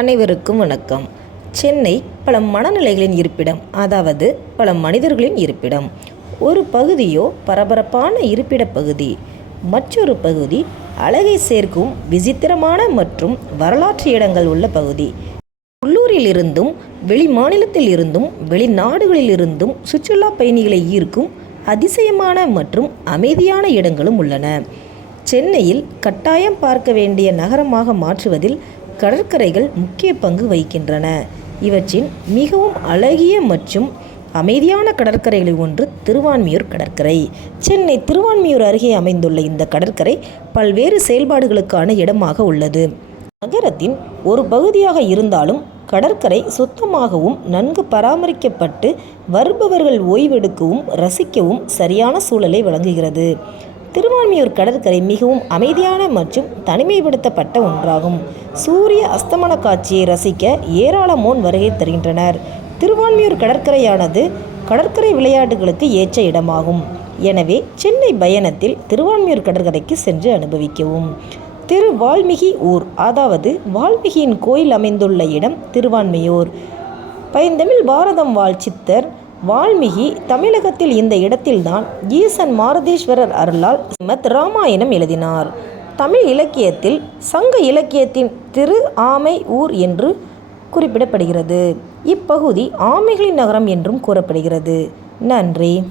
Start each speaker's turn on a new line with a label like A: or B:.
A: அனைவருக்கும் வணக்கம். சென்னை பல மனநிலைகளின் இருப்பிடம் அதாவது பல மனிதர்களின் இருப்பிடம். ஒரு பகுதியோ பரபரப்பான இருப்பிட பகுதி மற்றொரு பகுதி அழகை சேர்க்கும் விசித்திரமான மற்றும் வரலாற்று இடங்கள் உள்ள பகுதி. உள்ளூரில் இருந்தும் வெளி மாநிலத்தில் இருந்தும் வெளிநாடுகளில் இருந்தும் சுற்றுலா பயணிகளை ஈர்க்கும் அதிசயமான மற்றும் அமைதியான இடங்களும் உள்ளன. சென்னையில் கட்டாயம் பார்க்க வேண்டிய நகரமாக மாற்றுவதில் கடற்கரைகள் முக்கிய பங்கு வகிக்கின்றன. இவற்றின் மிகவும் அழகிய மற்றும் அமைதியான கடற்கரைகளில் ஒன்று திருவான்மியூர் கடற்கரை. சென்னை திருவான்மியூர் அருகே அமைந்துள்ள இந்த கடற்கரை பல்வேறு செயல்பாடுகளுக்கான இடமாக உள்ளது. நகரத்தின் ஒரு பகுதியாக இருந்தாலும் கடற்கரை சுத்தமாகவும் நன்கு பராமரிக்கப்பட்டு வருபவர்கள் ஓய்வெடுக்கவும் ரசிக்கவும் சரியான சூழலை வழங்குகிறது. திருவான்மியூர் கடற்கரை மிகவும் அமைதியான மற்றும் தனிமைப்படுத்தப்பட்ட ஒன்றாகும். சூரிய அஸ்தமன காட்சியை ரசிக்க ஏராளமோன் வருகை தருகின்றனர். திருவான்மியூர் கடற்கரையானது கடற்கரை விளையாட்டுகளுக்கு ஏற்ற இடமாகும். எனவே சென்னை பயணத்தில் திருவான்மியூர் கடற்கரைக்கு சென்று அனுபவிக்கவும். திரு வால்மீகி ஊர் அதாவது வால்மீகியின் கோயில் அமைந்துள்ள இடம் திருவான்மையூர். பைந்தமிழ் பாரதம் வாழ் சித்தர் வால்மீகி தமிழகத்தில் இந்த இடத்தில்தான் ஈசன் மாரதீஸ்வரர் அருளால் ஸ்ரீமத் ராமாயணம் எழுதினார். தமிழ் இலக்கியத்தில் சங்க இலக்கியத்தின் திரு ஆமை ஊர் என்று குறிப்பிடப்படுகிறது. இப்பகுதி ஆமைகளின் நகரம் என்றும் கூறப்படுகிறது. நன்றி.